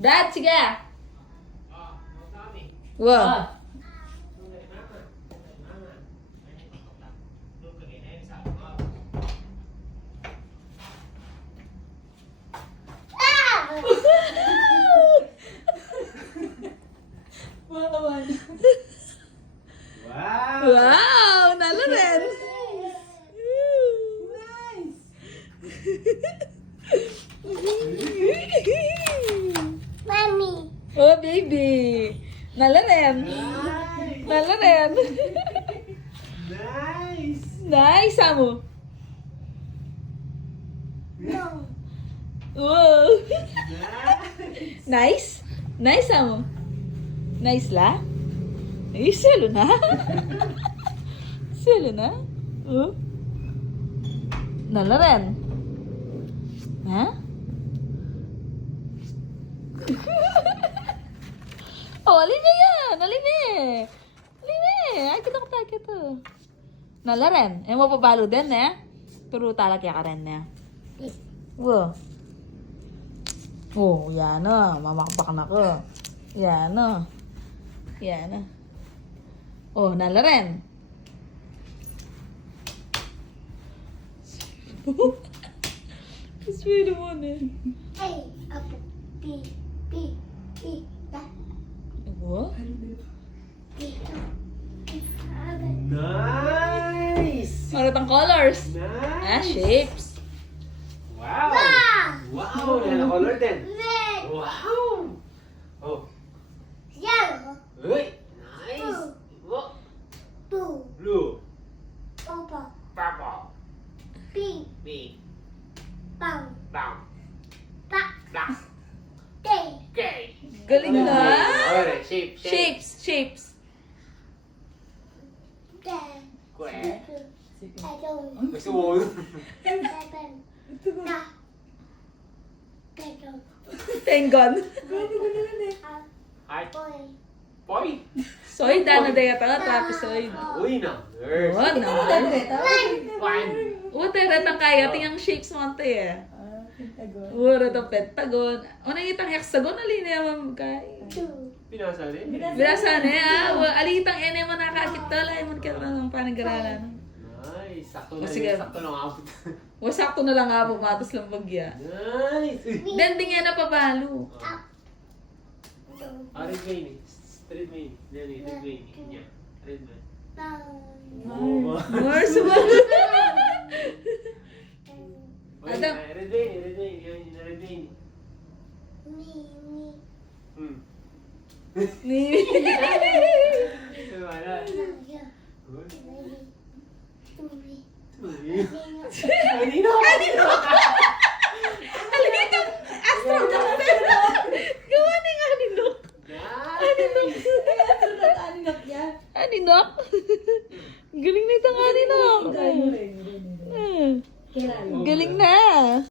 Dad, sige. Wow. Wow! Wow, nalo rin. Nice! Mommy. Oh, baby. Nalo rin. Nalo rin. Nice! Nice, amo. No. Wow. Nice! Nice? Nice, amo. Nice la? Ay, selo na. Selo na? Oh. Nalo rin. Ha? Oh, alin na yan. Alin eh. Alin eh. Ay, kita ko tayo ito. Nalo rin. Eh, mapapalo din eh. Pero talagya ka rin eh. Wow. Oh, yan na. Mamakpak na ko. Yan na. Yan na. Oh, nalo rin. Kaswede mo na. Hey, apo. P. P. P. Da. What? P. P. Abe. Nice! Ano itong colors? Nice! Ah, shapes. Wow! Wow! Wow! Yan ang color din. Red. Wow! Oh. Yellow. Uy! Nice! Oh. Blue. Blue. Purple. Purple. Pink. Pink. Brown. Brown. Black. Black. Gray. Gray. Galing na. Alright, shape. Shapes. Red. Square. Yellow. Gusto mo? Seven. Da. Yellow. Tengon. Heart. Boy. Boy. Soy, dana de ata. Tapos soy. Uy na. Nurse. Oh, na. One. Tera tang kaya. Tingang shapes mo ante eh. Wala itong pentagon. O nangitang hexagon. Alin na yung kay. Two. Pinasa rin. Birasa na eh. Alitang ene mo nakakita. Lai mo kita ng panagaralan. Nice. Sakto O, na sige. rin. Sakto lang abot. O sakto na lang nga pumatos lang bagya. Nice. Dending yan na pabalo. Up. Two. Red vein eh. Red vein. Yan eh. Red vein. Yan. Red vein. Down. Oh. Morse ba? Adam. Red vein. Red vein. Yan. Red vein. Me. Hmm. Ni. Wala. Yeah. Good. Three. Kanino? Alagay ka. Astro na ka. Gawa na yung aninok. Aninok? Galing na itong aninok. Galing na.